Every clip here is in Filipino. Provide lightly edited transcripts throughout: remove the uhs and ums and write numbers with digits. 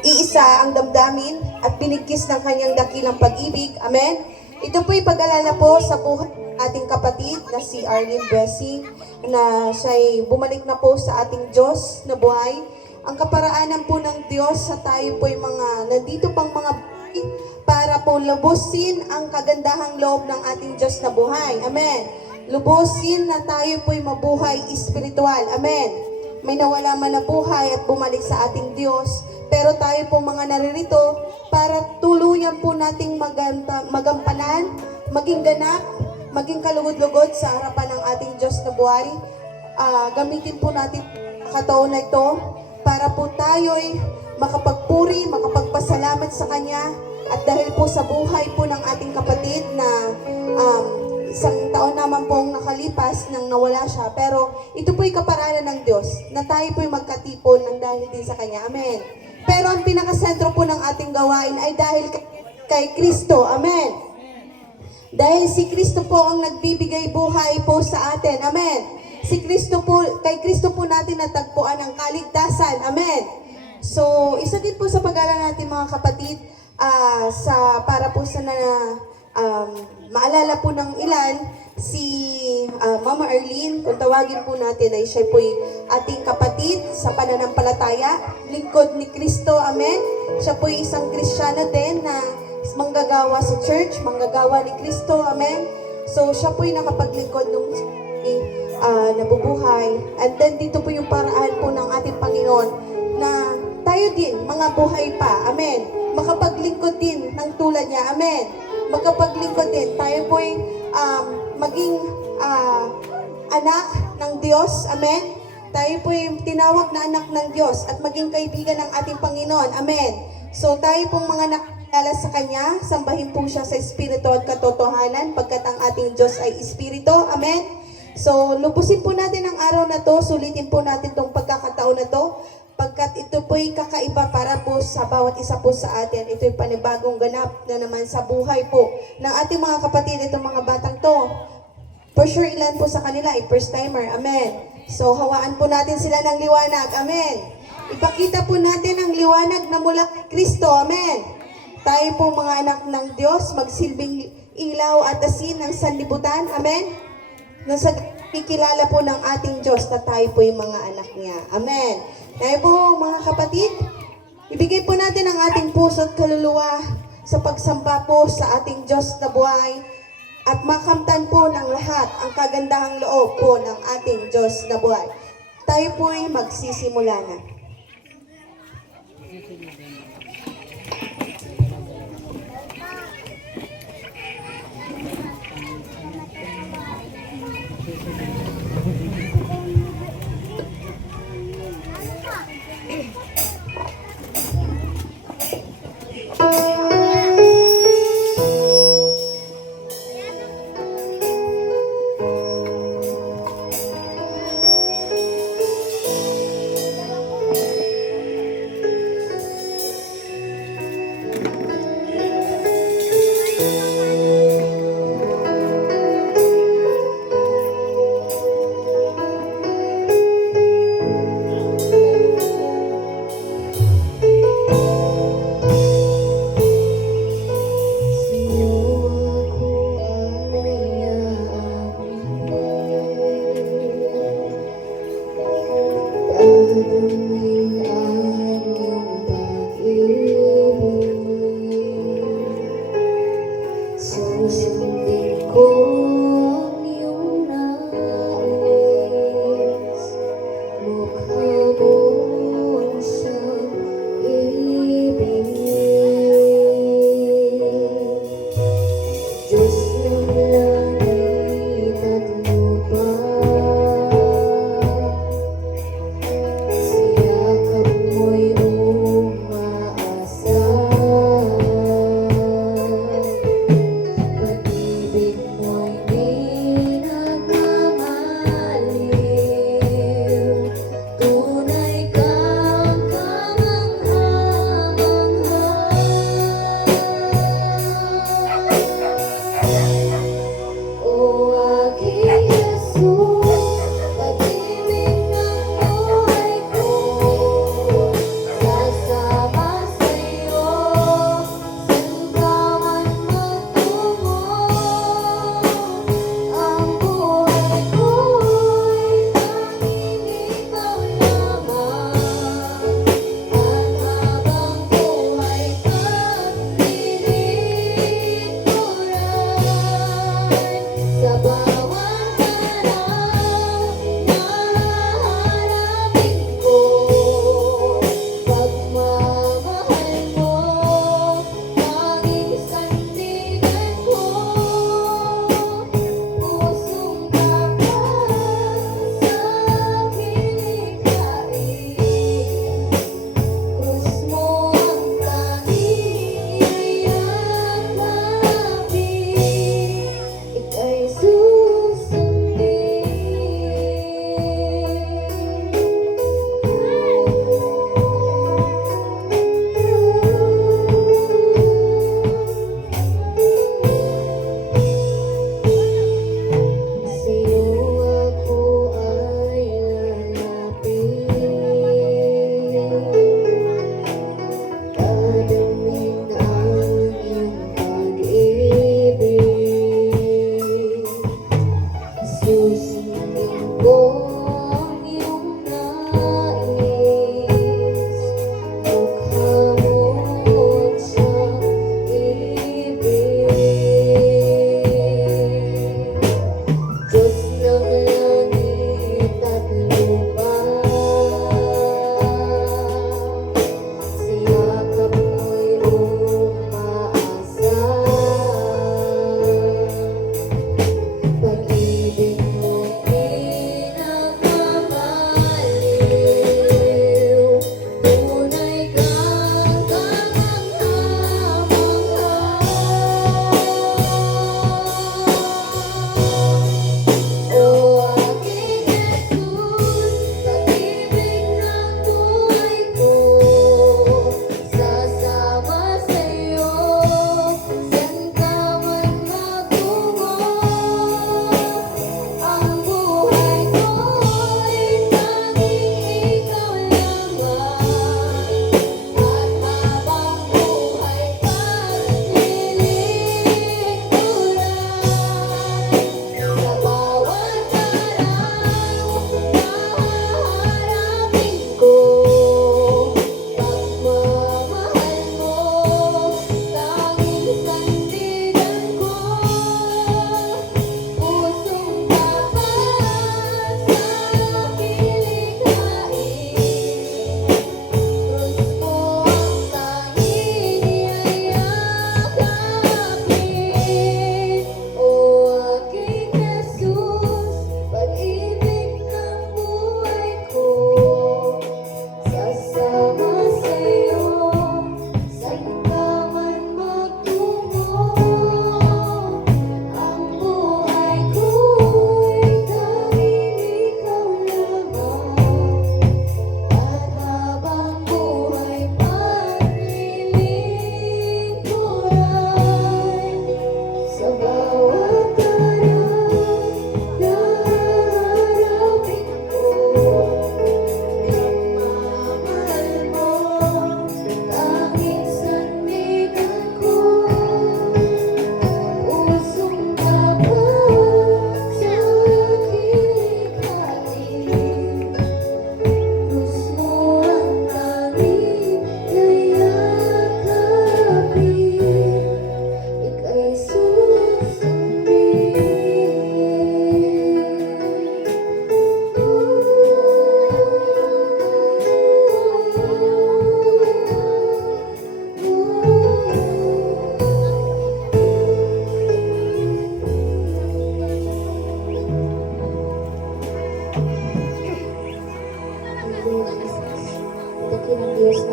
Iisa ang damdamin at binigkis ng kanyang dakilang pag-ibig. Amen. Ito po'y pag-alala po sa buhay ng ating kapatid na si Arlene Blessing na siya'y bumalik na po sa ating Diyos na buhay. Ang kaparaanan po ng Diyos sa tayo po'y mga nandito pang mga buhay para po lubusin ang kagandahang loob ng ating Diyos na buhay. Amen. Lubusin na tayo po'y mabuhay espiritual. Amen. May nawala man na buhay at bumalik sa ating Diyos. Pero tayo po mga naririto para tuluyan po nating magampanan, maging ganap, maging kalugod-lugod sa harapan ng ating Diyos na buhay. Gamitin po natin kataon na ito para po tayo'y makapagpuri, makapagpasalamat sa Kanya. At dahil po sa buhay po ng ating kapatid na isang taon naman pong nakalipas nang nawala siya. Pero ito po'y kaparanan ng Diyos na tayo po'y magkatipon ng dahil din sa Kanya. Amen. Pero ang pinakasentro po ng ating gawain ay dahil kay Kristo. Amen. Dahil si Kristo po ang nagbibigay buhay po sa atin. Amen. Si Kristo po, kay Kristo po natin natagpuan ang kaligtasan. Amen. So, isa din po sa pag-aaral natin mga kapatid, para po sa maalala po ng ilan, si Mama Arlene, kung tawagin po natin ay siya po'y ating kapatid sa pananampalataya, lingkod ni Kristo, amen. Siya po'y isang Kristiyana din na manggagawa sa church, manggagawa ni Kristo, amen. So siya po'y nakapaglingkod nung nabubuhay. And then dito po yung paraan po ng ating Panginoon na tayo din, mga buhay pa, amen. Makapaglingkod din ng tulad niya, amen. Magkapaglingkod din, tayo po'y maging anak ng Diyos, amen. Tayo po'y tinawag na anak ng Diyos at maging kaibigan ng ating Panginoon, amen. So tayo pong mga nakilala sa Kanya, sambahin po siya sa Espiritu at katotohanan, pagkat ang ating Diyos ay Espiritu, amen. So lubusin po natin ang araw na to, sulitin po natin tong pagkakataon na to, pagkat ito po'y kakaiba para po sa bawat isa po sa atin. Ito'y panibagong ganap na naman sa buhay po ng ating mga kapatid, itong mga batang to. For sure, ilan po sa kanila ay first timer. Amen. So, hawaan po natin sila ng liwanag. Amen. Ipakita po natin ang liwanag na mula kay Kristo. Amen. Tayo po mga anak ng Diyos, magsilbing ilaw at asin ng sanlibutan. Amen. Nasa kikilala po ng ating Diyos na tayo po yung mga anak niya. Amen. Tayo po mga kapatid, ibigay po natin ang ating puso at kaluluwa sa pagsamba po sa ating Diyos na buhay at makamtan po ng lahat ang kagandahang loob po ng ating Diyos na buhay. Tayo po ay magsisimula na.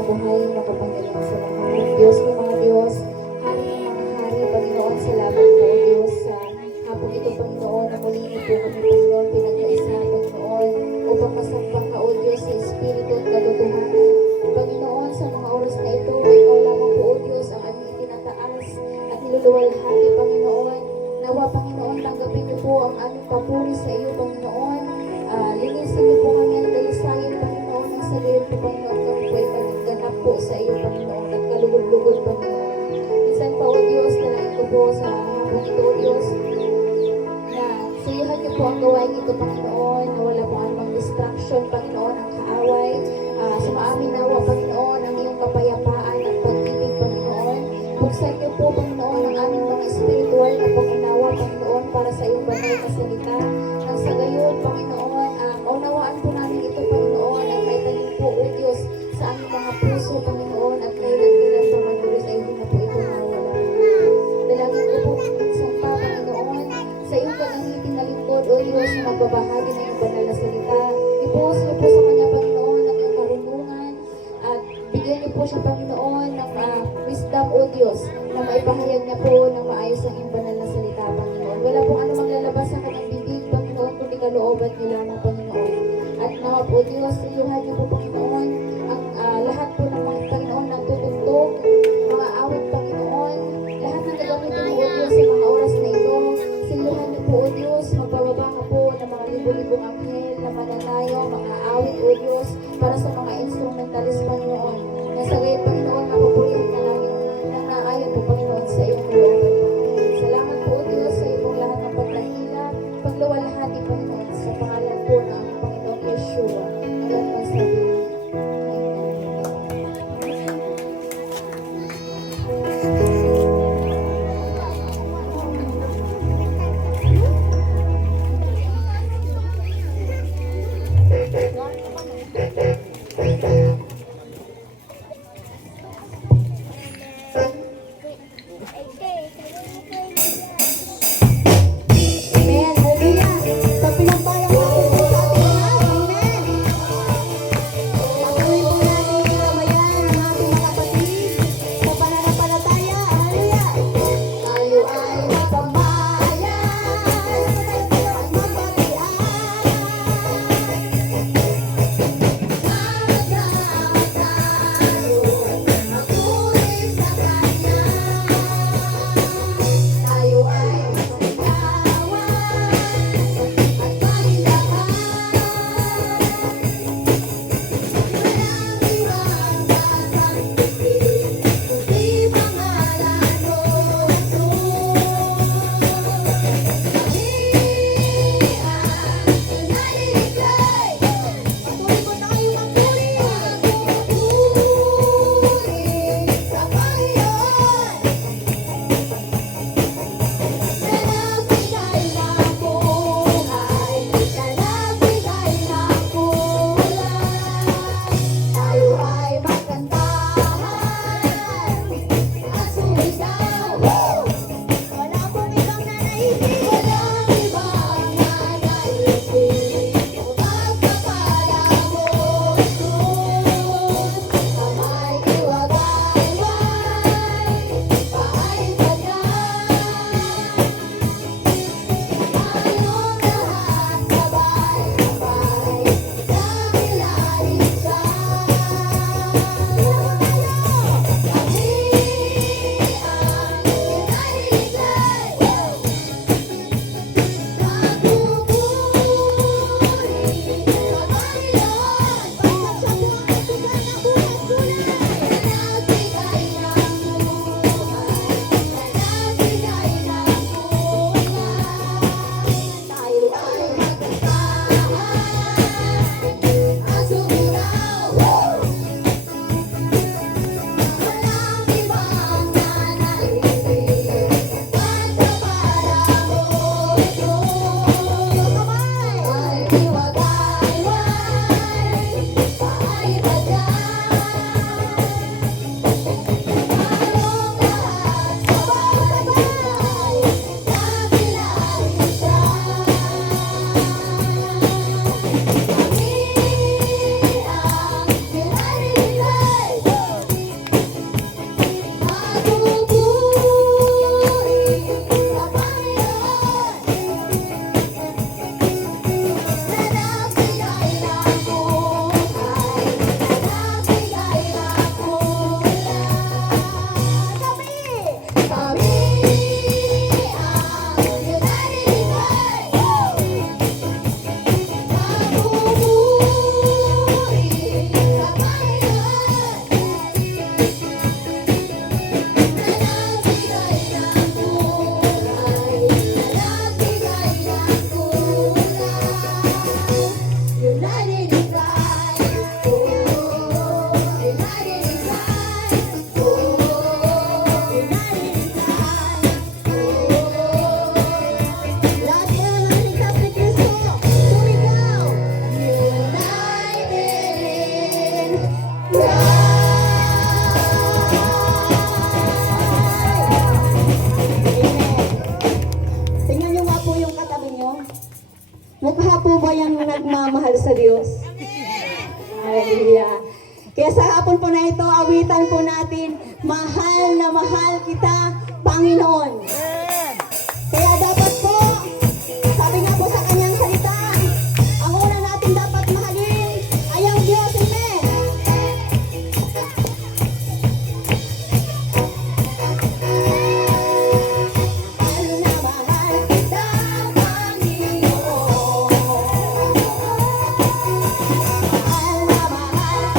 makabuhay, makapangyarihan sa lahat. Diyos ng mga Diyos, Hari ng mga Hari, Panginoon, salamat po, O Diyos, sa hapong ito, Panginoon, na muli niyo po kami, Panginoon, pinagkaisa, Panginoon, upang masambang ka, O Diyos, sa Espiritu at kalokohan. Panginoon, sa mga oras na ito, ikaw lamang po, O Diyos, ang aming itinataas at niluluwalhati, Panginoon. Nawa, Panginoon, tanggapin niyo po ang aming papuri sa iyo, Panginoon. Linisin niyo po kami ang dalisayan, Panginoon, ng sarili po, Panginoon. Kami po ay ganap po sa iyo, Panginoon, at kalugod-lugod, Panginoon. Minsan pa, O Diyos, nalain ko po sa hapong ito, O Diyos, na suyuhan niyo po ang gawain ito, Panginoon, na wala po anumang distraction, Panginoon, ang kaaway. Sa maamin nawa, Panginoon, ang iyong kapayapaan at pag-ibig, Panginoon. Buksan niyo po, Panginoon, ang aming mga espiritual na pag-unawa, Panginoon, para sa iyong banal na salita. Nang sa gayon, Panginoon, maunawaan po namin ito, Panginoon, at may talim po, O Diyos, sa aming mga puso, Panginoon, at kailan-kailan pa man, Diyos, ay hindi na po ito nawala. Dalangin ko po minsan pa, Panginoon, sa iyong gagamitin na lingkod, O Diyos, na magbabahagi ng iyong banal na salita. Ibuhos niyo po sa kanya, Panginoon, ang iyong karunungan, at bigyan niyo po siya, Panginoon, ng wisdom, O Diyos, na maipahayag niya po ng maayos ang iyong banal na salita, Panginoon. Wala pong ano maglalabas sa kanyang bibig, Panginoon, kundi kalooban niyo lamang, Panginoon. At nawa po, Diyos, siyuhan niyo po, Panginoon, ang lahat po ng mga, Panginoon, nagtutugtog, mga awit, Panginoon, lahat na nagamitin mo, O Diyos, sa mga oras na ito. Siyuhan niyo po, O Diyos, magpababa ka po ng mga libo-libong anghel na mananayo, mga awit, O Diyos, para sa mga instrumentalist, Panginoon. Nasa gayon, Panginoon, mapupurihan ka namin ng naayon po, Panginoon, sa iyong kalooban, Panginoon. Salamat po, O Diyos, sa iyong lahat ng pagkakila, pagluwalhati, Panginoon, sa pangalan po ng aming Panginoong Yeshua. Hanggang magsabi. pagdasal po natin, mahal na mahal kita, Panginoon. Kaya dapat po, sabi nga po sa kanyang salita, ang una natin dapat mahalin ay ang Diyos. Amen. Mahal na mahal kita, Panginoon. Mahal na mahal kita,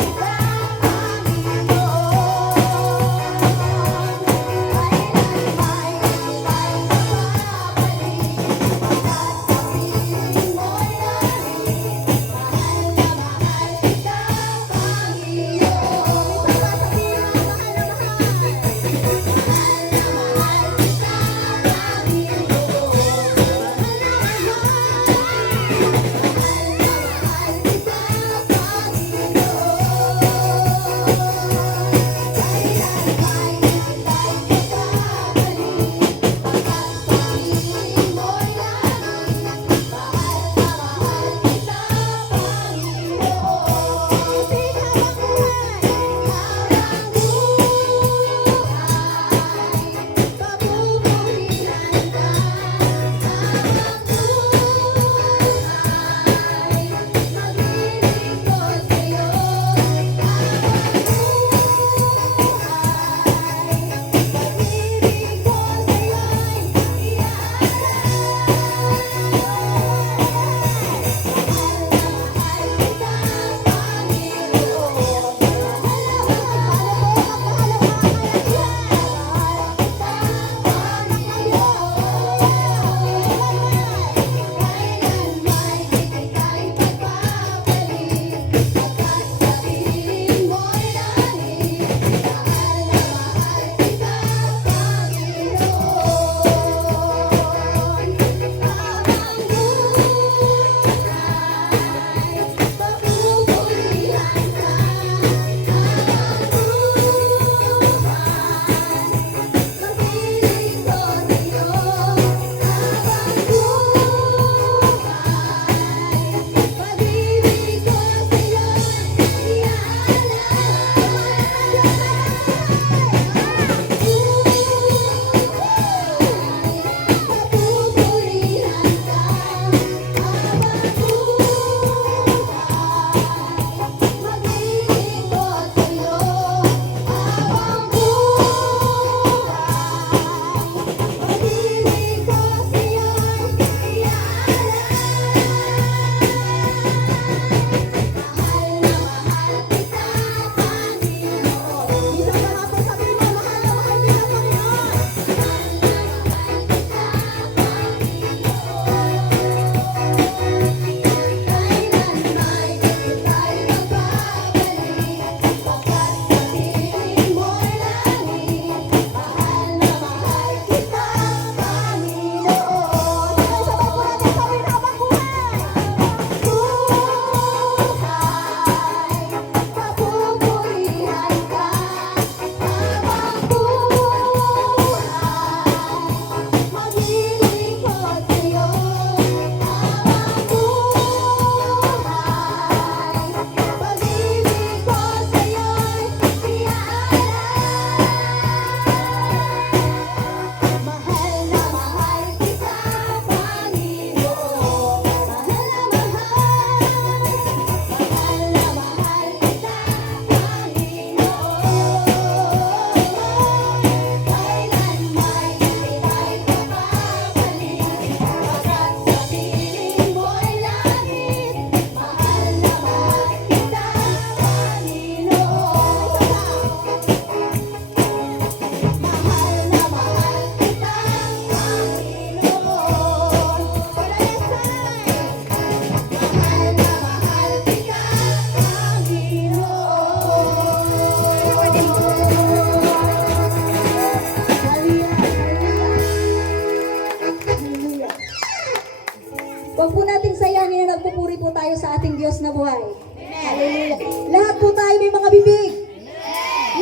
Huwag po nating sayangin na nagpupuri po tayo sa ating Diyos na buhay. Hallelujah. Lahat po tayo may mga bibig.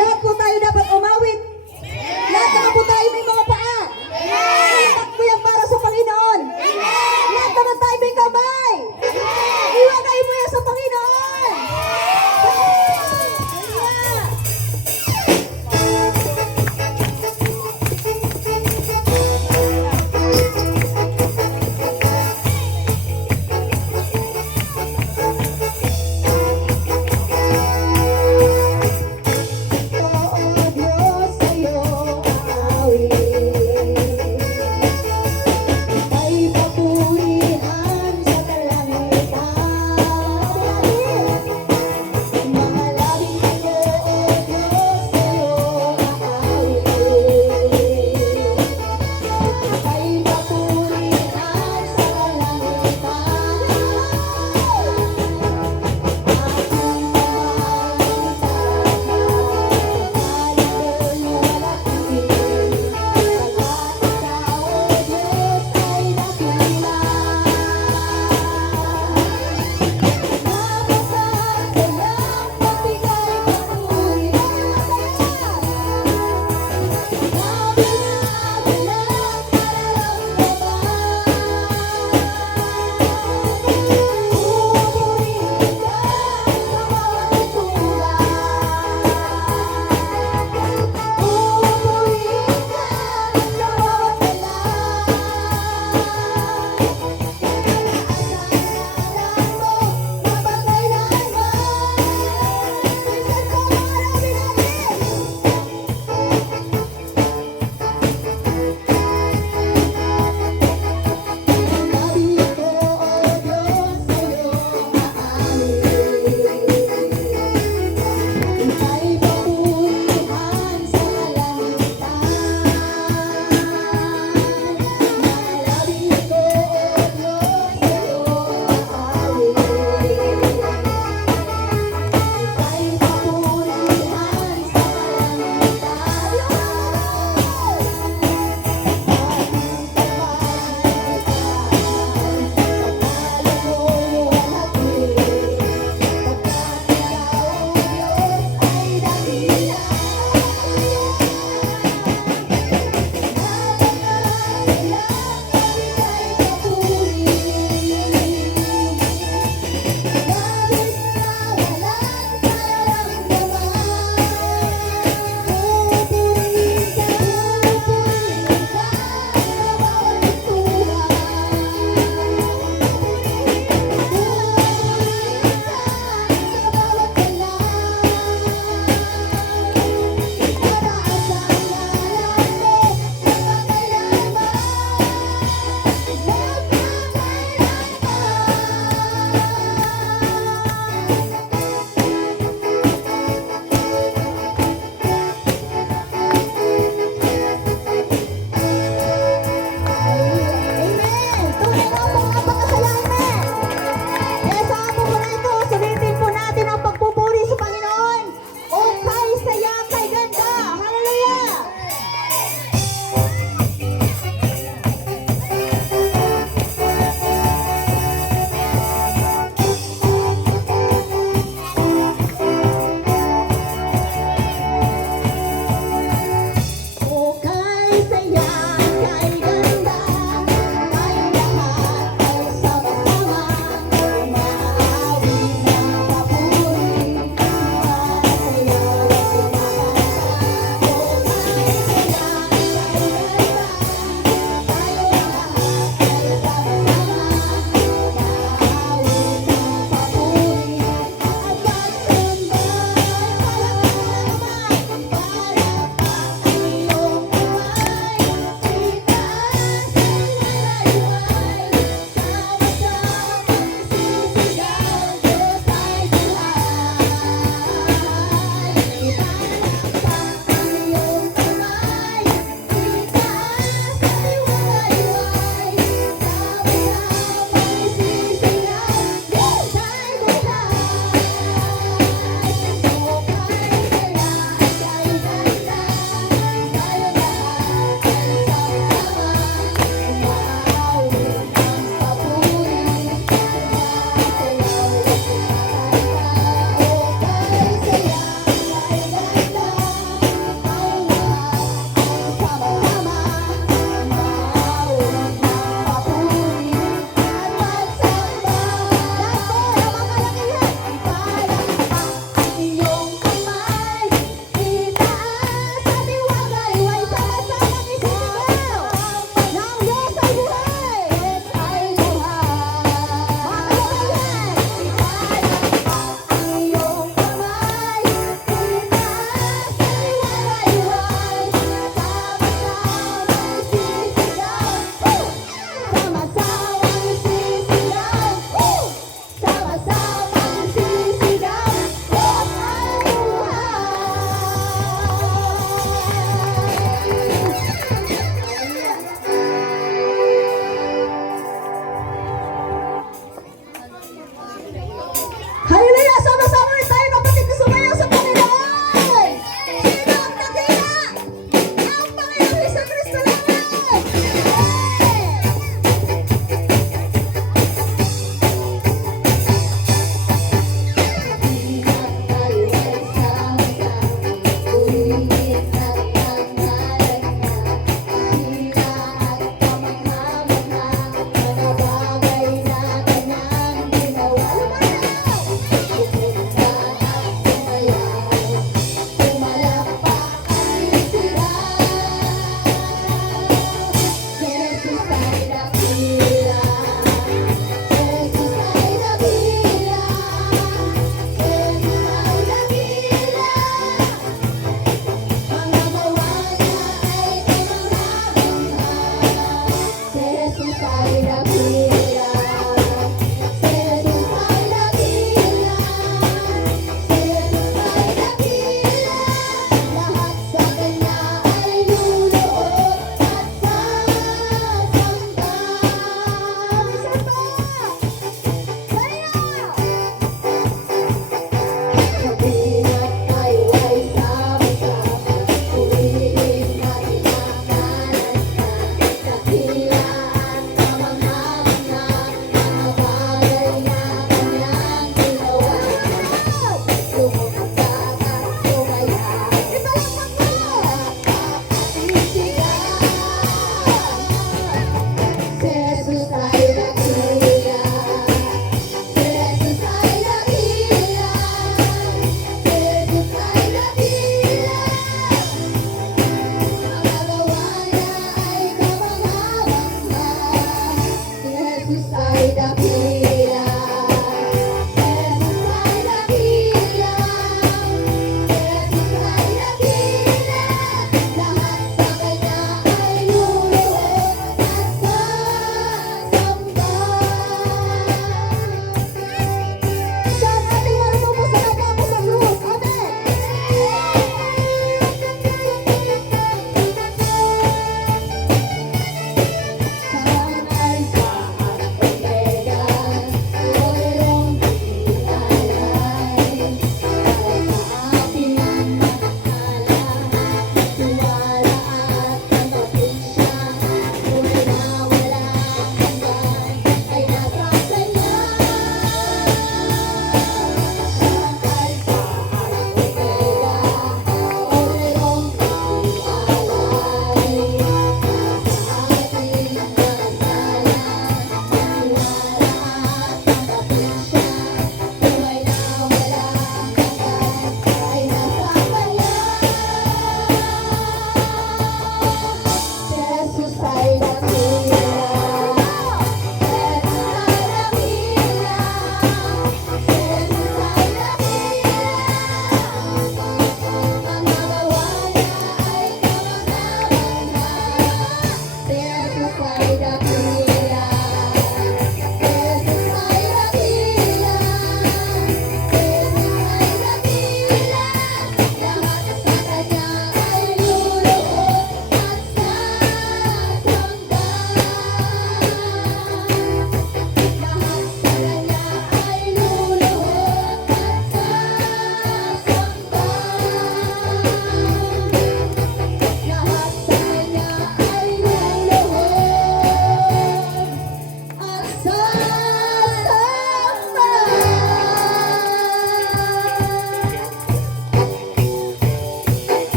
Lahat po tayo dapat umawit. Lahat naman po tayo may mga paa. Lahat po yan para sa Panginoon. Lahat naman tayo may kamay. Iwagay mo yan sa Panginoon. Hallelujah.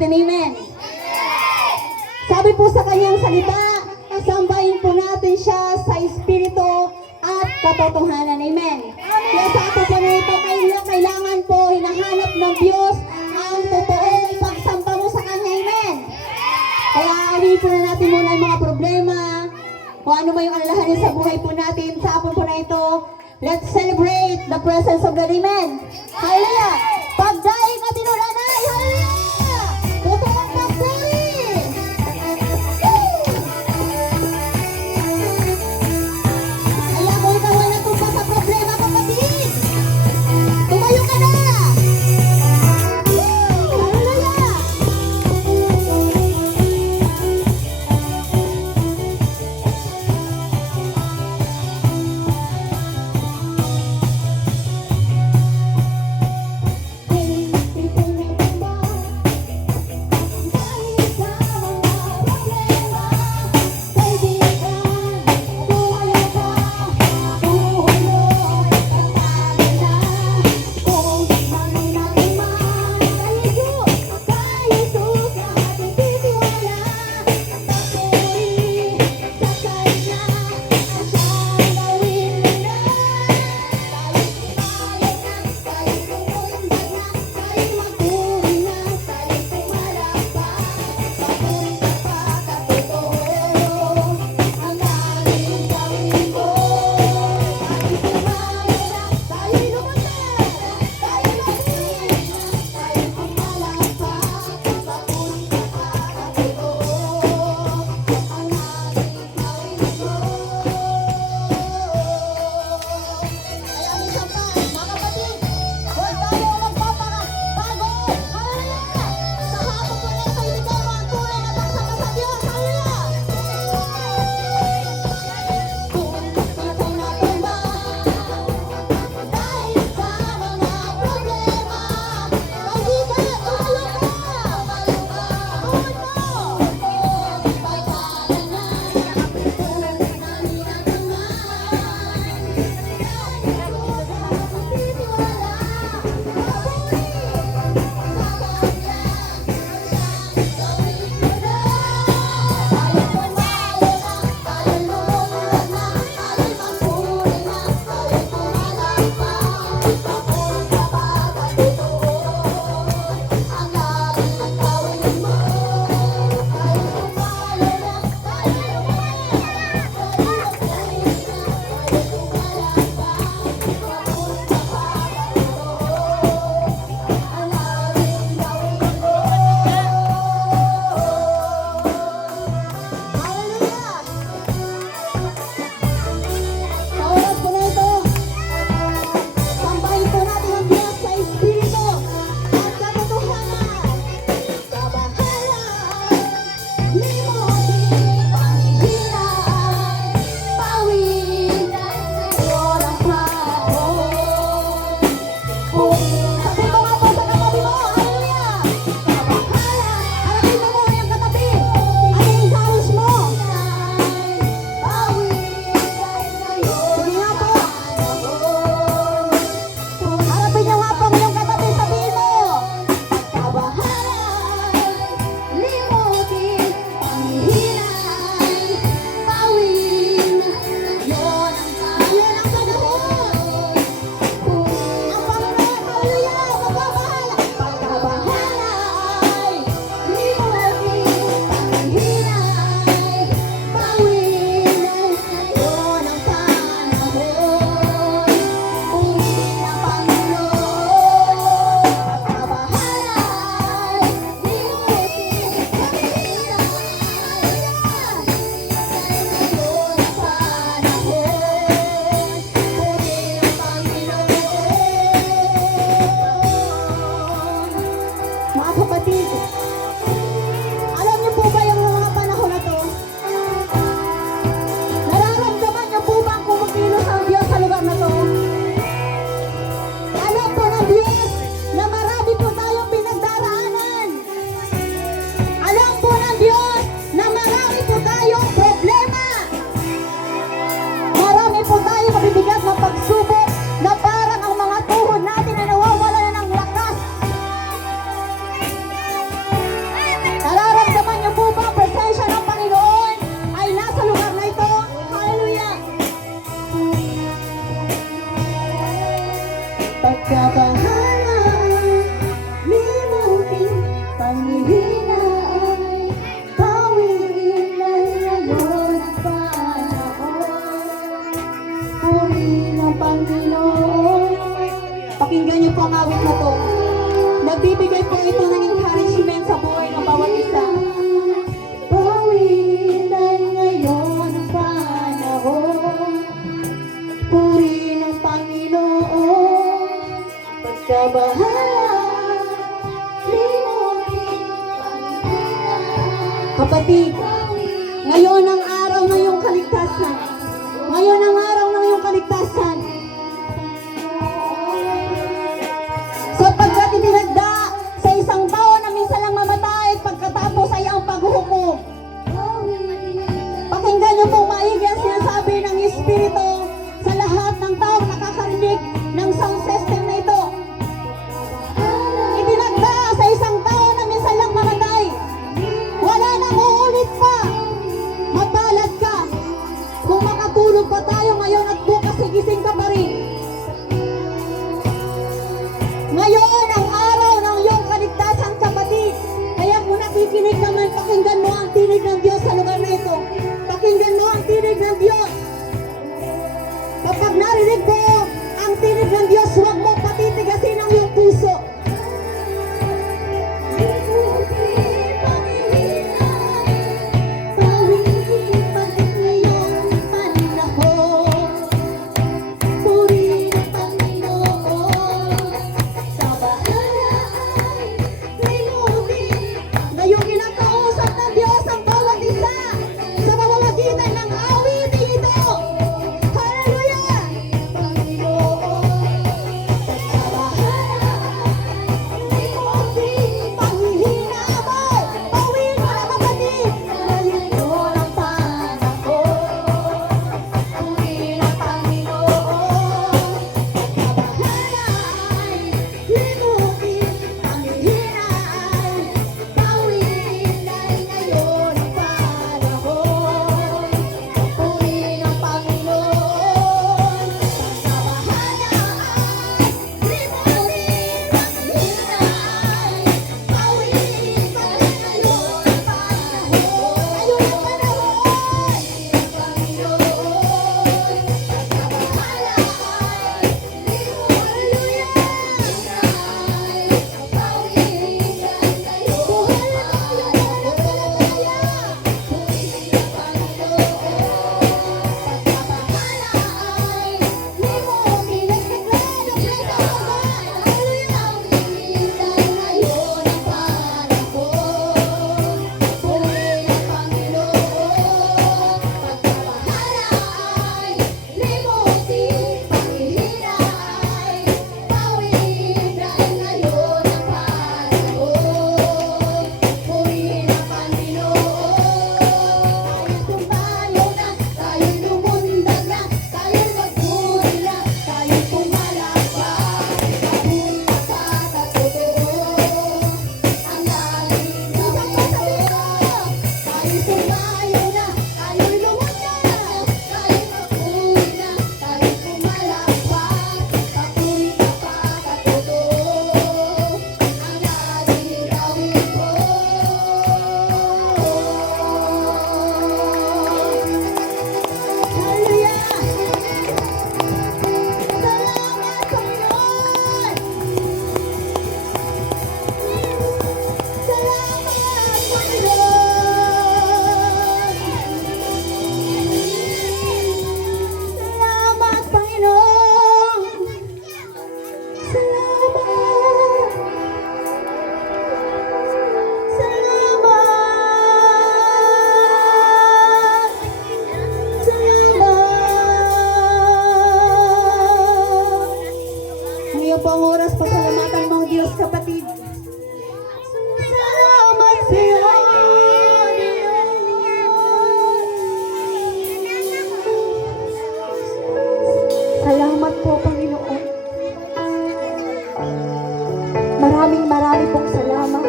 natin, amen. Sabi po sa kanyang salita, sambahin po natin siya sa espiritu at katotohanan, amen. Kaya sa ato po na ito, kailangan po hinahanap ng Diyos ang totoo ipagsamba mo sa kanya, amen. Kaya awin po na natin muna ang mga problema, kung ano man yung alalahanin sa buhay po natin, sa hapon po na ito. Let's celebrate the presence of God, amen. Hallelujah! Pagdaing at tinulanay, hallelujah! Totoo ang pagpuri! Kaya mo ikaw wala tumba sa problema, kapatid! Tumayo ka na! Hallelujah! Hey, awit na to. Nagbibigay po ito ng encouragement sa buhay ng bawat isa. Bawiin ay ngayon ang panahon, puri ng Panginoon, pagkabahala, limutin, kapatid, ngayon ang araw ng iyong kaligtasan. Ngayon ang araw ng iyong kaligtasan. Sapagkat itinagda sa isang tao na minsan lang mamatay at pagkatapos ay ang paghuhukom. Pakinggan niyo pong maigi ang sinasabi ng Espiritu sa lahat ng taong nakakarinig ng sound system na ito. Itinagda sa isang tao na minsan lang mamatay. Wala nang uulit pa. Mapalad ka. Kung makatulog pa tayo ngayon at bukas sigising ka pa rin. Ngayon ang araw ng iyong kaligtasan, kapatid. Kaya kung nakikinig naman, pakinggan mo ang tinig ng Diyos sa lugar na ito. Pakinggan mo ang tinig ng Diyos. Kapag narinig mo ang tinig ng Diyos, huwag mo patitigasin ang iyong puso. Ngayong kinakausap ng Diyos ang bawat isa sa pamamagitan ng awit ito. Hallelujah! Panghihina mo! Pawin mo na kapatid! Nalito ng panahon, puri ng Panginoon. Pagkabahala ay limutin, panghihina ay pawin ay ngayon ang panahon, puri ng Panginoon. Pagkabahala ay limutin, panghihina ay pawin ay ngayon ang panahon, ngayon ang panahon, Panginoon. Pagkabahala ay Ngayon po ang oras, pasalamatan mo ang Diyos, kapatid. Salamat sa iyo, salamat po, Panginoon. Marami pong salamat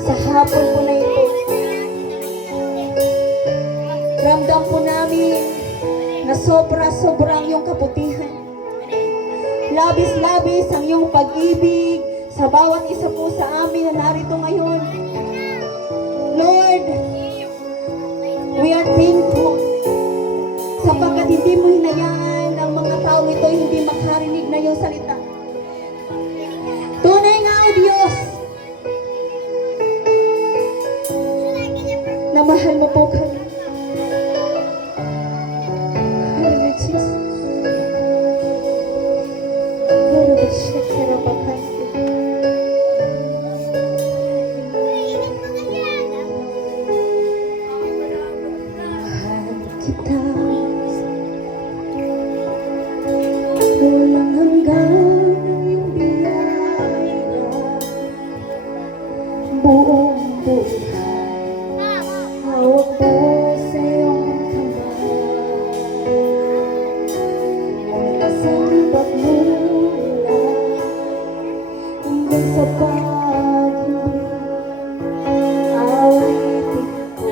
sa hapon po na ito. Ramdam po namin na sobra-sobrang iyong kabutihan. Labis-labis ang iyong pag-ibig sa bawat isa po sa amin na narito ngayon. Lord, we are thankful sapagkat hindi mo hinayaan ang mga tao ito hindi makarinig na iyong salita. na mahal mo po kami. Hallelujah, Jesus. Hallelujah, Jesus. Mahal kita. Walang hanggan ang iyong biyaya. Buong buhay, hawak mo sa iyong kamay. Mula sa pagmula hanggang sa pag-ibig, awitin ko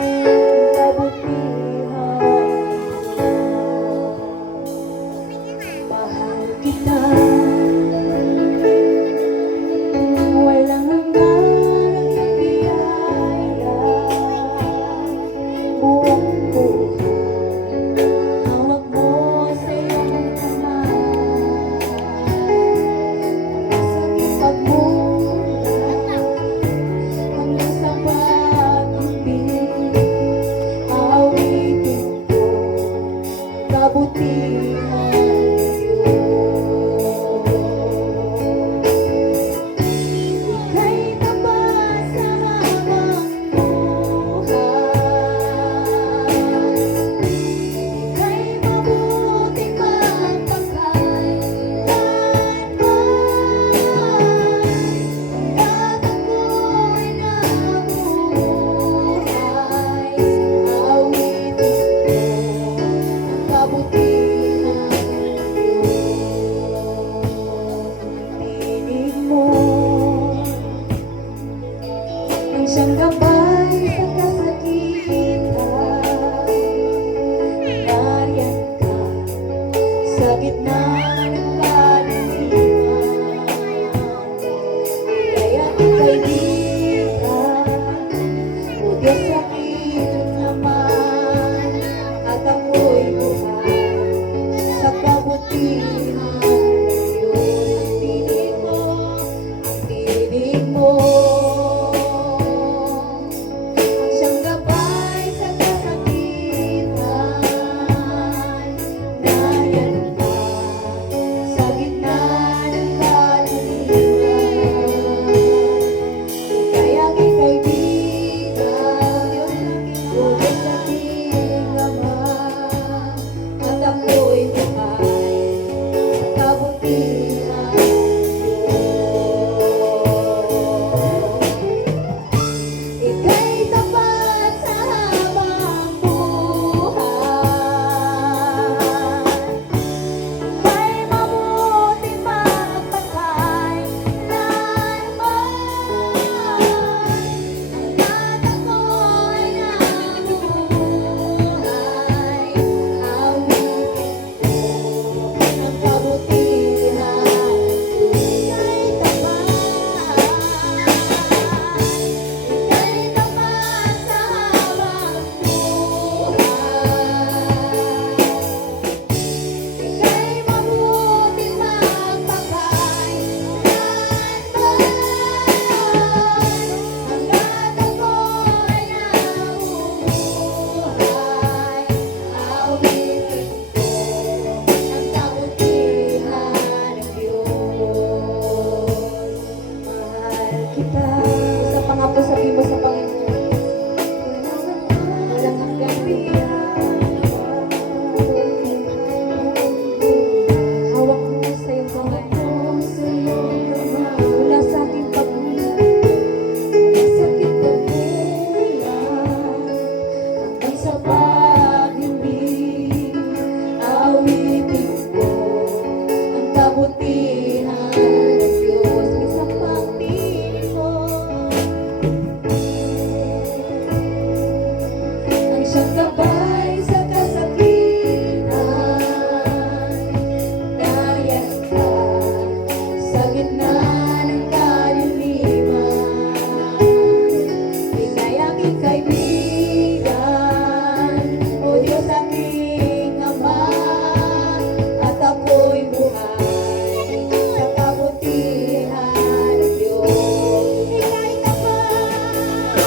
ang kabutihan. Mahal kita. Walang hanggan ang iyong biyaya. Buong buhay, hawak mo sa iyong kamay. Mula sa aking pagmula hanggang sa pag-ibig, aawitin ko ang kabutihan ng Diyos. Ika'y tapat sa habang buhay. Ika'y mabuti magpakailanman. Hangga't ako'y nabubuhay, aawitin ko ang kabutihan ng Diyos. Tinig mo ang siyang gabay sa kasakitan. Nariyan ka sa gitna ng kalimitan. Kaya't kaibigan, o Diyos aking naman, at ako'y buhay sa kabutihan ng Diyos. Ang tinig mo, ang siyang gabay sa kasakitan. Nariyan ka sa gitna ng kalimitan. Kaya't kaibigan, o Diyos aking Ama, at ako'y buhay sa kabutihan ng Diyos. Ika'y tapat sa habang buhay. Ika'y mabuti magpakailanman. Hangga't ako'y nabubuhay, aawitin ko ang kabutihan ng Diyos. Ika'y tapat. Ika'y tapat sa habang buhay. Ika'y mabuti magpakailanman. Hangga't ako'y nabubuhay, aawitin ko ang kabutihan ng Diyos. Mahal kita. Isa pa nga po sabihin mo sa Panginoon. Walang hanggan hawak mo sa iyong kamay. Mula sa aking pagmula hanggang sa pag-ibig, aawitin ko ang kabutihan ng Diyos. Isang pagtingin mo, ang siyang gabay sa kasakitan. Nariyan ka sa gitna ng kalimitan. Ika'y aking kaibigan, o Diyos aking Ama, at ako'y buhay sa kabutihan ng Diyos. Ika'y tapat.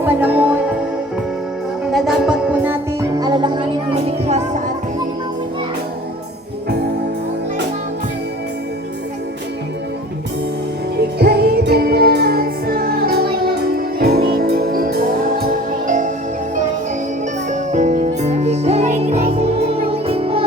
panahon na dapat po natin alalahanin ang lumikha sa atin. Ika'y pinasa ika'y mabuti pa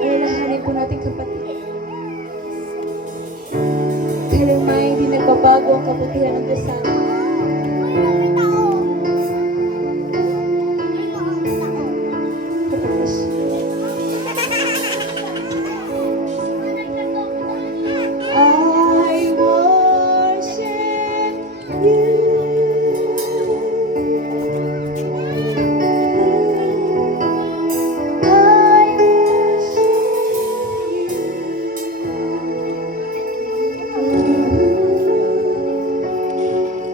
alalahanin po natin kapatid. Kailan may hindi nagbabago ang kabutihan ng Diyos sa atin. I worship you. I worship you.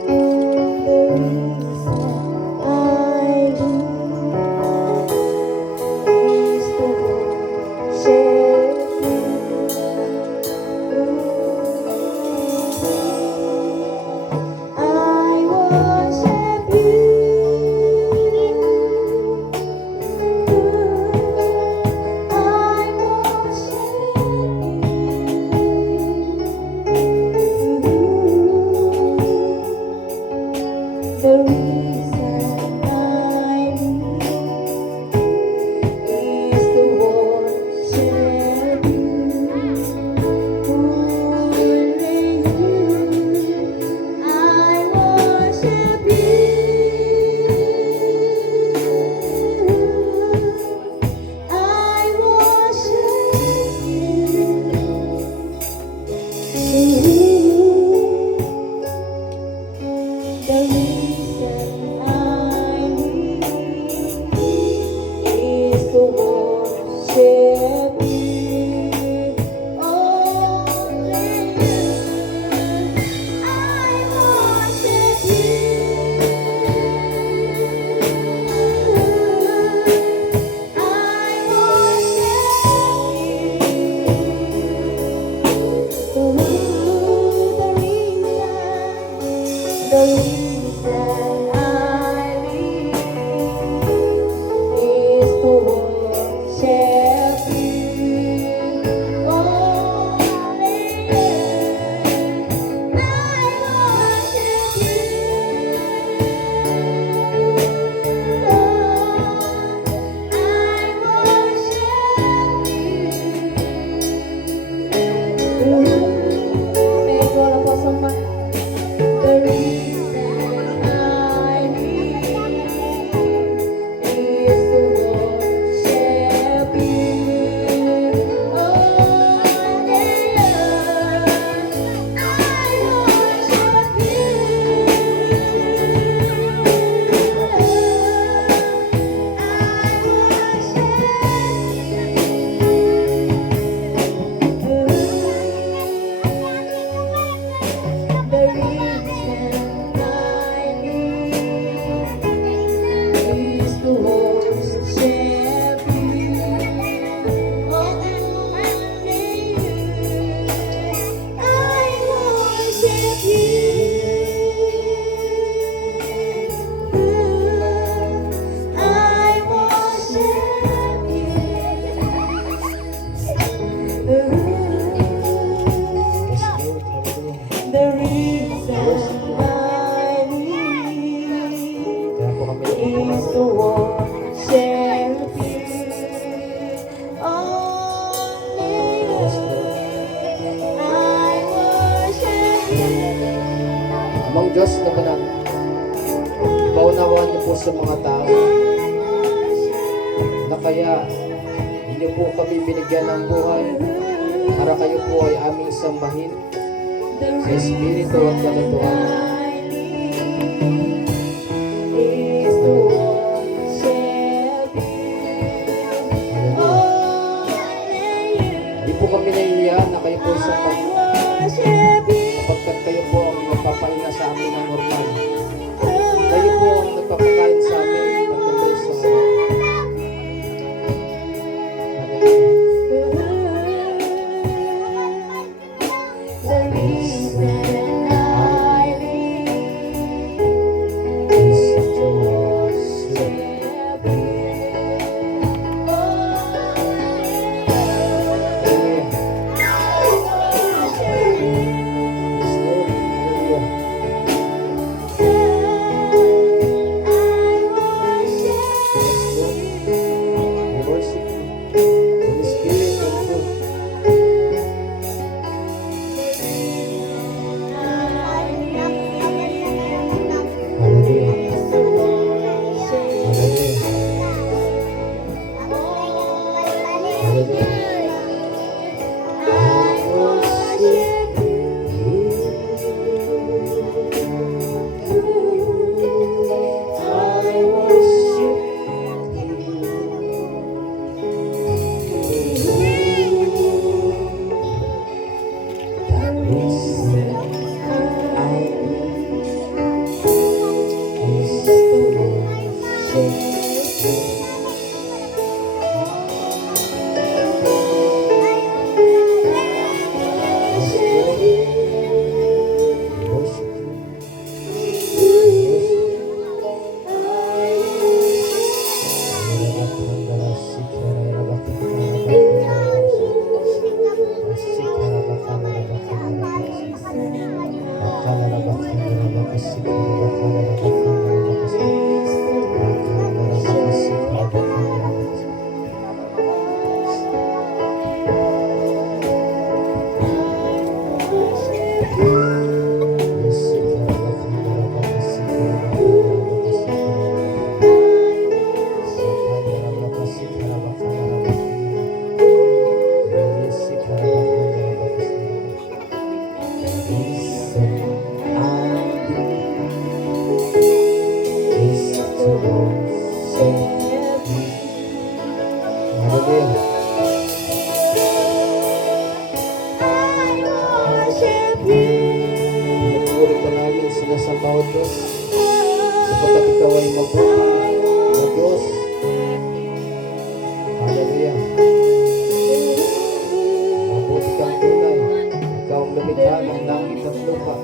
Diyos na banal, paunawaan niyo po sa mga tao na kaya hindi po kami binigyan ng buhay para kayo po ay aming sambahin sa Espiritu at katotohanan. Hindi po kami nahihiyan na kayo po ay sambahin sapagkat kayo po ang nagpapahinga sa amin ng normal. Kayo po ang nagpapakain sa amin at nabay sa mga. Pinupuri ka namin sinasamba o Diyos sapagkat ikaw ay mabuti na Diyos. Hallelujah. Mabuti kang tunay. Ikaw ang lumikha ng langit at lupa.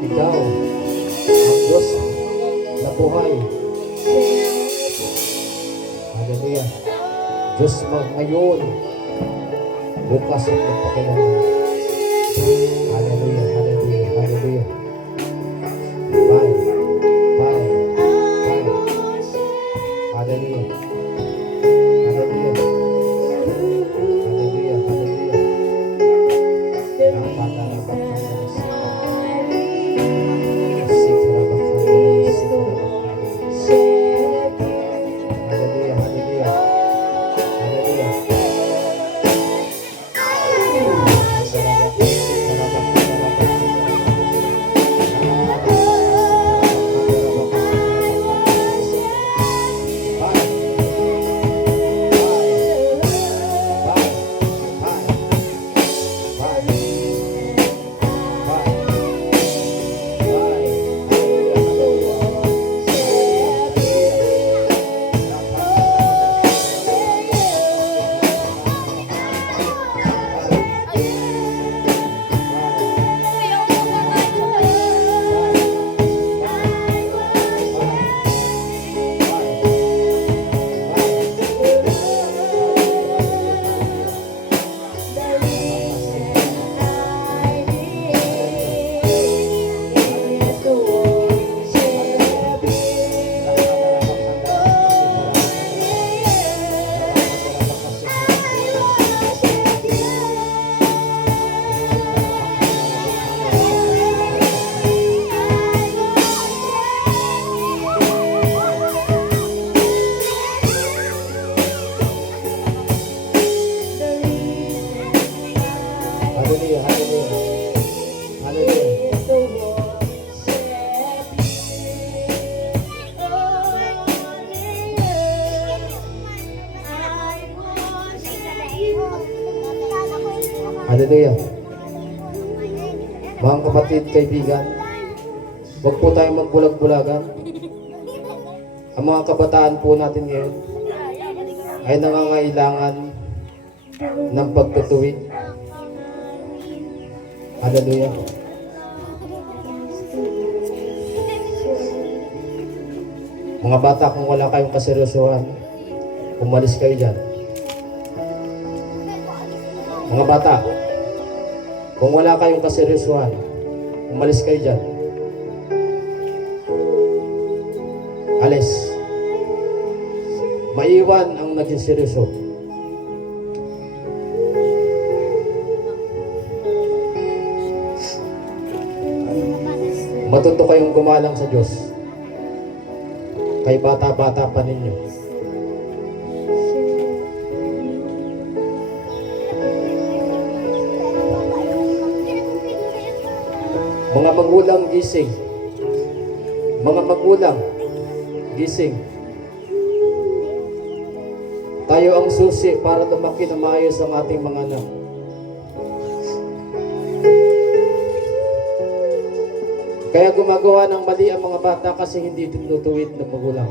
Ikaw ang Diyos na buhay. Hallelujah. Diyos ngayon, bukas at magpakailanman. Hallelujah, hallelujah, hallelujah. Bye, bye, bye. Hallelujah. Hallelujah. Hallelujah, hallelujah. Hallelujah, hallelujah. Hallelujah. Hallelujah. Mga kapatid, kaibigan, huwag po tayong magbulag-bulagan. Ang mga kabataan po natin ngayon ay nangangailangan ng pagtutuwid. Hallelujah. Mga bata, kung wala kayong kaseryosohan, umalis kayo dyan. Mga bata, kung wala kayong kaseryosohan, umalis kayo dyan. Alis. Maiwan ang naging seryoso. Matuto kayong gumalang sa Diyos. Kay bata-bata pa ninyo. Mga magulang, gising. Mga magulang, gising. Tayo ang susi para lumaki na maayos ang ating mga anak. Kaya gumagawa ng mali ang mga bata kasi hindi tinutuwid ng magulang.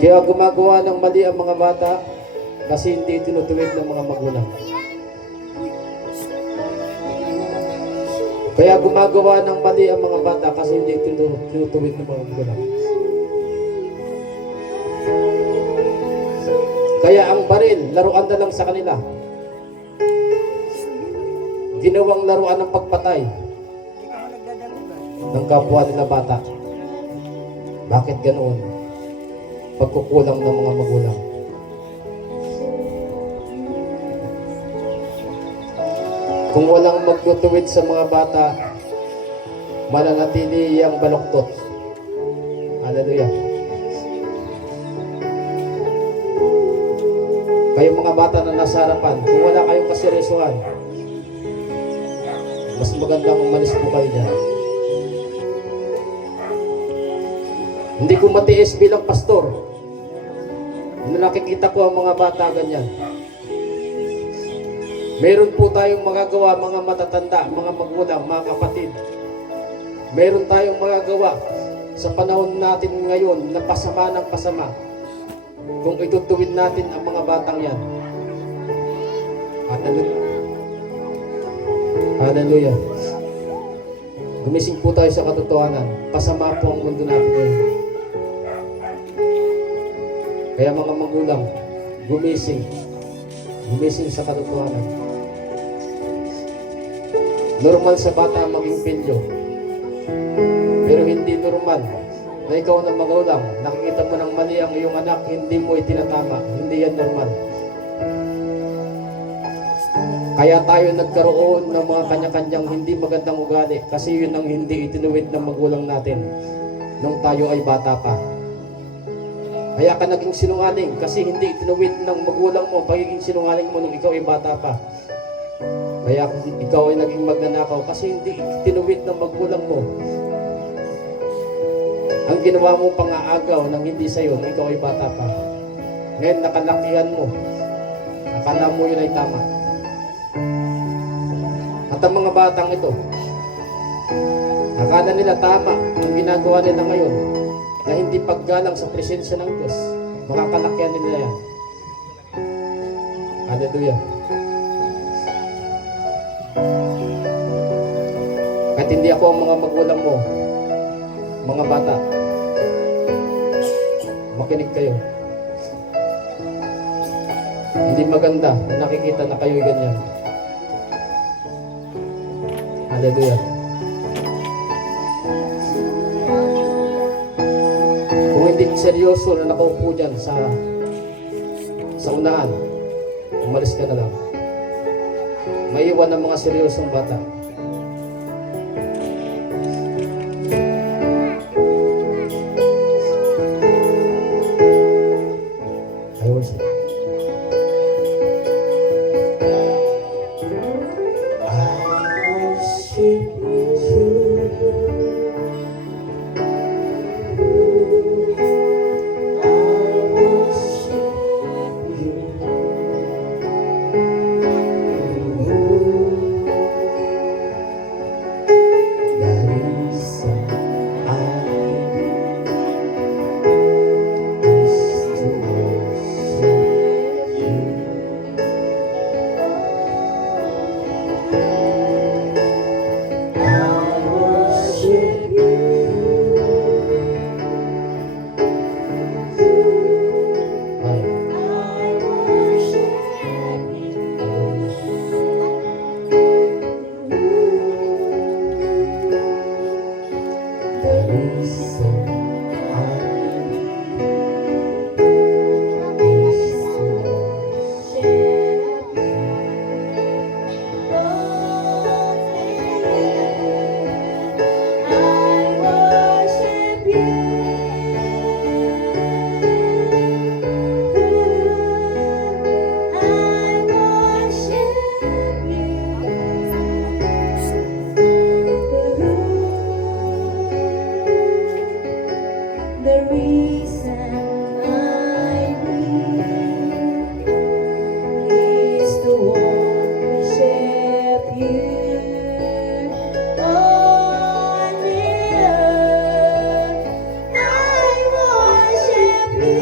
Kaya gumagawa ng mali ang mga bata kasi hindi tinutuwid ng mga magulang. Kaya gumagawa ng mali ang mga bata kasi hindi tinutuwid ng mga magulang. Kaya ang baril, laruan na lang sa kanila. Ginawang laruan ng pagpatay ng kapwa nila bata. Bakit ganoon? Pagkukulang ng mga magulang. Kung walang magtutuwid sa mga bata, mananatili ang baluktot. Hallelujah. Kayong mga bata na nasa harapan, kung wala kayong kaseryosohan, mas magandang umalis po kayo dyan. Hindi ko matiis bilang pastor na nakikita ko ang mga bata ganyan. Meron po tayong magagawa, mga matatanda, mga magulang, mga kapatid. Meron tayong magagawa sa panahon natin ngayon na pasama ng pasama kung itutuwid natin ang mga batang yan. Hallelujah. Hallelujah. Gumising po tayo sa katotohanan. Pasama po ang mundo natin ngayon. Kaya mga magulang, gumising. Gumising sa katotohanan. Normal sa bata maging pilyo. Pero hindi normal na ikaw na magulang, nakikita mo ng mali ang iyong anak, hindi mo itinatama. Hindi yan normal. Kaya tayo nagkaroon ng mga kanya-kanyang hindi magandang ugali kasi yun ang hindi itinuwid ng magulang natin nung tayo ay bata pa. Kaya ka naging sinungaling kasi hindi itinuwid ng magulang mo pagiging sinungaling mo nung ikaw ay bata pa. Kaya ikaw ay naging magnanakaw kasi hindi itinuwid ng magulang mo. Ang ginawa mo pang-aagaw ng hindi sa'yo nung ikaw ay bata pa. Ngayon nakalakihan mo. Akala mo yun ay tama. At ang mga batang ito, akala nila tama ang ginagawa nila ngayon na hindi paggalang sa presensya ng Diyos. Makakalakihan nila yan. Hallelujah. At hindi ako ang mga magulang mo, mga bata. Makinig kayo. Hindi maganda na nakikita na kayo'y ganyan. Hallelujah. Kung hindi seryoso na nakaupo dyan sa unahan, umalis ka na lang. Maiwan ang mga seryosong bata. I worship. reason I is to worship The reason I live is to worship you. On the earth, I worship you.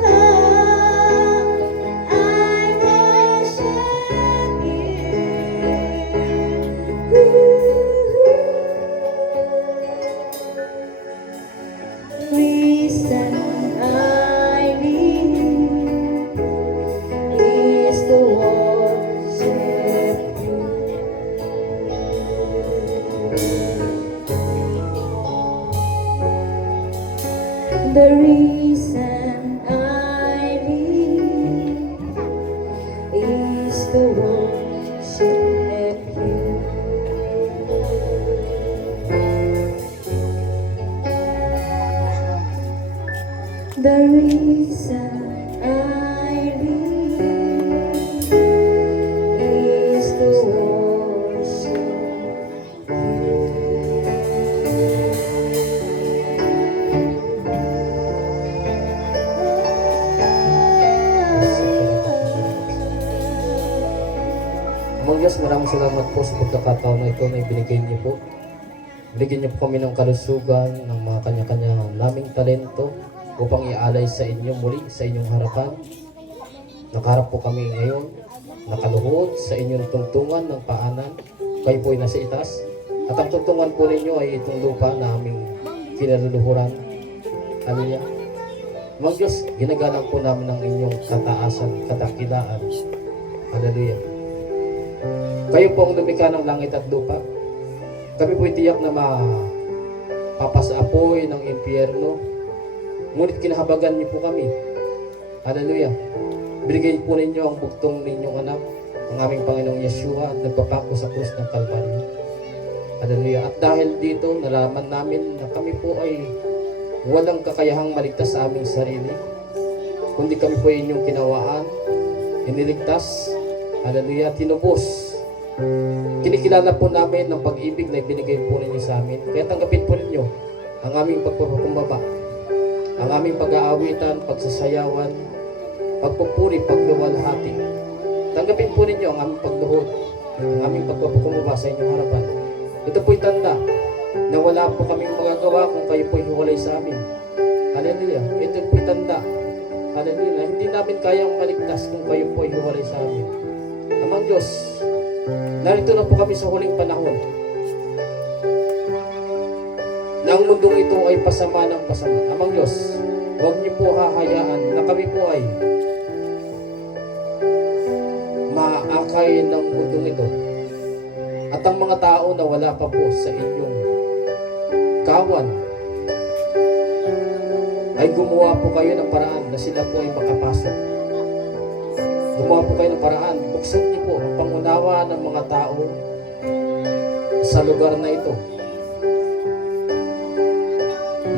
I reason I live is to worship you. The reason I live is to worship you. The reason I live is to worship Amang Diyos, maraming salamat po sa pagkakataon na ito na ibinigay niyo po. Bigyan niyo po kami ng kalusugan, ng mga kanya-kanya naming talento upang ialay sa inyo muli, sa inyong harapan. Nakaharap po kami ngayon, nakaluhod sa inyong tungtungan ng paanan. Kayo po ay nasa itaas. At ang tungtungan po ninyo ay itong lupa na aming kinaluluhuran. Hallelujah. Amang Diyos, ginagalang po namin ang inyong kataasan, kadakilaan. Hallelujah. Kayo po ang lumikha ng langit at lupa. Kami po tiyak na mapapasaapoy ng impyerno. Ngunit kinahabagan niyo po kami. Hallelujah. Binigay po ninyo ang bugtong ninyong anak, ang aming Panginoong Yeshua, at nagpapako sa krus ng Kalbaryo. Hallelujah. At dahil dito, nalaman namin na kami po ay walang kakayahang maligtas sa aming sarili, kundi kami po ay inyong kinawaan, iniligtas, hallelujah, tinubos. Kinikilala po namin ng pag-ibig na ibinigay po ninyo sa amin. Kaya tanggapin po ninyo ang aming pagpapakumbaba, ang aming pag-aawitan, pagsasayawan, pagpupuri, pagluwalhati. Tanggapin po ninyo ang aming pagluhod, ang aming pagpapakumbaba sa inyong harapan. Ito po'y tanda na wala po kaming magagawa kung kayo po'y hiwalay sa amin. Hallelujah. Ito po'y tanda, hallelujah, hindi namin kayang maligtas kung kayo po'y hiwalay sa amin. Amang Diyos, narito na po kami sa huling panahon na ang mundong ito ay pasama ng pasama. Amang Diyos, huwag niyo po hahayaan na kami po ay maakay ng mundong ito. At ang mga tao na wala pa po sa inyong kawan ay gumawa po kayo ng paraan na sila po ay makapasok. Gumawa po kayo ng paraan, buksan niyo po ang pangunawa ng mga tao sa lugar na ito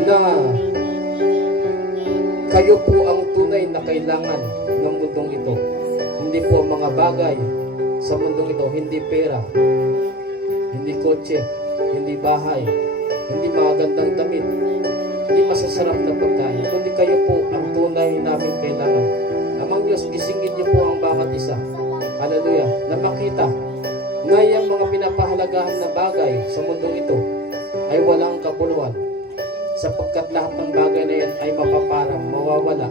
na kayo po ang tunay na kailangan ng mundong ito. Hindi po ang mga bagay sa mundong ito, hindi pera, hindi kotse, hindi bahay, hindi magandang damit, hindi masasarap na pagkain, kundi kayo po ang tunay namin kailangan. Amang Diyos, gisingin niyo po ang bawat isa, hallelujah, na makita na yung mga pinapahalagahan na bagay sa mundong ito ay walang kabuluhan, sapagkat lahat ng bagay na yan ay mapaparang, mawawala,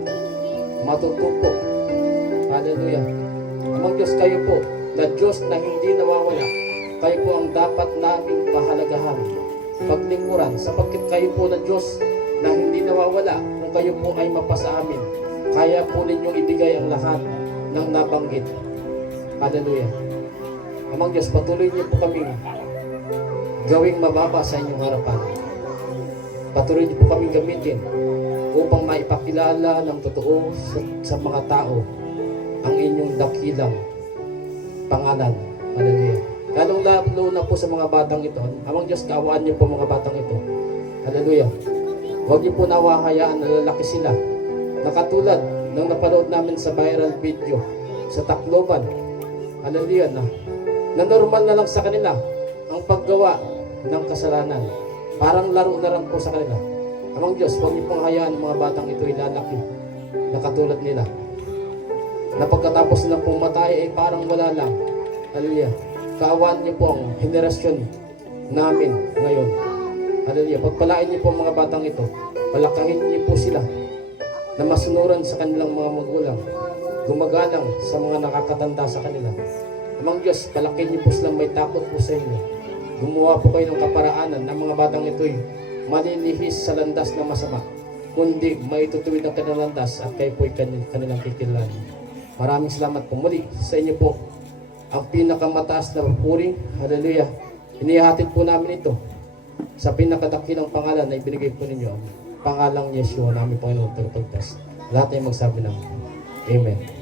matutupo. Hallelujah. Amang Diyos, kayo po na Diyos na hindi nawawala, kayo po ang dapat naming pahalagahan, paglingkuran, sapagkat kayo po na Diyos na hindi nawawala. Kung kayo po ay mapasa amin, kaya po ninyong ibigay ang lahat ng nabanggit. Hallelujah. Amang Diyos, patuloy niyo po kami gawing mababa sa inyong harapan. Patuloy niyo po kaming gamitin upang maipakilala ng totoo sa mga tao ang inyong dakilang pangalan. Hallelujah. Lalong lalo na po sa mga batang ito. Amang Diyos, kaawaan niyo po mga batang ito. Hallelujah. Huwag niyo po nawahayaan na lalaki sila. Nakatulad ng napanood namin sa viral video sa Tacloban. Hallelujah na normal na lang sa kanila ang paggawa ng kasalanan. Parang laro na lang po sa kanila. Amang Diyos, huwag niyo pong hayaan ang mga batang ito ilalaki na katulad nila. Na pagkatapos nilang pumatay ay parang wala lang. Hallelujah. Kaawaan niyo po ang henerasyon namin ngayon. Hallelujah. Pagpalain niyo po ang mga batang ito. Palakahin niyo po sila na masunuran sa kanilang mga magulang. Gumagalang sa mga nakakatanda sa kanila. Amang Diyos, palakin niyo po silang may takot po sa inyo. Gumawa po kayo ng kaparaanan ng mga batang ito'y malilihis sa landas na masama. Kundi maitutuwid ang kanilang landas at kayo po'y kanilang kikilanin. Maraming salamat po muli sa inyo po. Ang pinakamataas na puri, hallelujah, inihahatid po namin ito sa pinakadakilang pangalan na ibinigay po ninyo, pangalang Yeshua namin Panginoon Tagapagligtas. Lahat ay magsabi ng Amen.